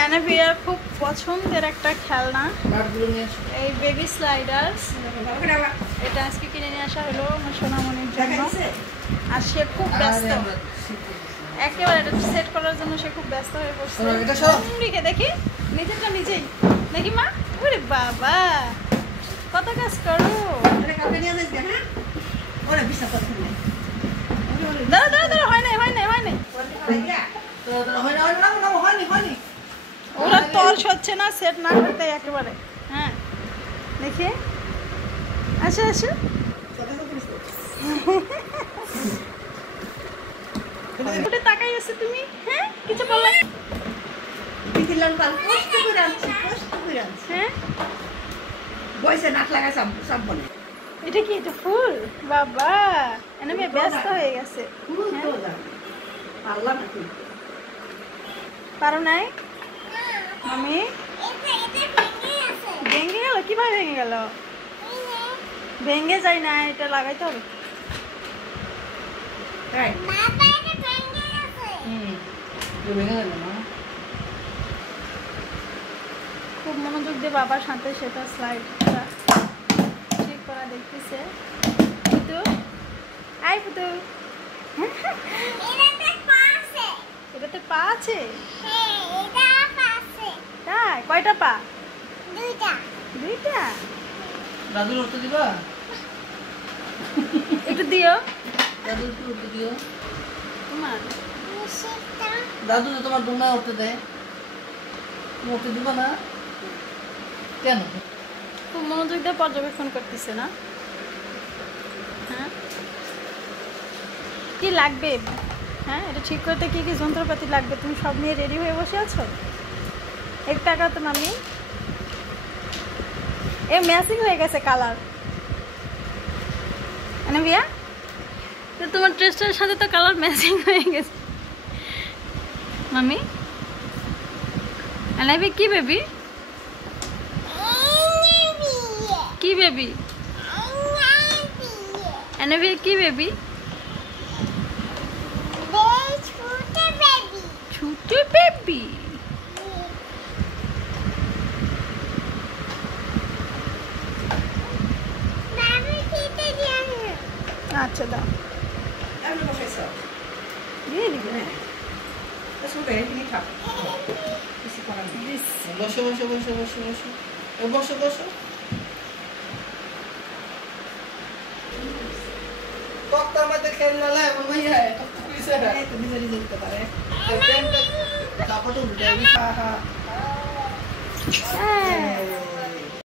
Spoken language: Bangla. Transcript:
অ্যানাভিয়ার খুব পছন্দের একটা খেলনা এই বেবি স্লাইডার্স। এটা আজকে কিনে নিয়ে আসা হলো আমার সোনামণির জন্য। আর সে খুব ব্যস্ত, একেবারে এটা সেট করার জন্য সে খুব ব্যস্ত হয়ে পড়ছে। দেখি নিজেরটা নিজেই দেখি মা। ওরে বাবা কত কাজ করো। দাঁড়া দাঁড়া দাঁড়া, হয় নাই হয় নাই হয় নাই। ওরা তর্স হচ্ছে না সেট না করতে একেবারে। হ্যাঁ দেখি আসো আসো। ওটা তাকাই আছে তুমি। হ্যাঁ কিছু বললে? হ্যাঁ এটা কি? এটা ফুল? বাবা এনামে ব্যস্ত হয়ে গেছে। পারো নাই আমি? ভেঙে গেল? কিভাবে ভেঙে গেল? ভেঙে যায় না, এটা লাগাইতে হবে। খুব মনোযোগ দিয়ে বাবার সাথে সেটা স্লাইডটা ঠিক করা দেখতেছে। পুতু আই পুতু, এটাতে পা আছে? তাই কয়টা পা? দুইটা। দাদুর উঠতে দিবা? একটু দিও। দাদুর উঠতে দিও। তোমার দাদু তো তোমার দুমা উঠতে দেয়, তুমি উঠতে দিবা না কেন? খুব মনোযোগ দিয়ে পর্যবেক্ষণ করতেছে না? হ্যাঁ কি লাগবে? হ্যাঁ এটা ঠিক করতে কি কি যন্ত্রপাতি লাগবে তুমি সব নিয়ে রেডি হয়ে বসে আছো? এক টাকা তো মামি এ ম্যাচিং হয়ে গেছে কালার। অ্যানাভিয়া তো তোমার ড্রেসটার সাথে তো কালার ম্যাচিং হয়ে গেছে। মামি অ্যানাভিয়া কি বেবি? কি বেবি? অ্যানাভিয়া কি বেবি? ছোট বেবি। আচ্ছা দাও দিয়ে দিবে। বসো বসো বসো বসো বসো বসো বসো। কক্তার মধ্যে খেলনা লাই মাইয়া কক্তা কইছে তুমি জেরি যেতে পারে কাপড় উল্টে হ্যাঁ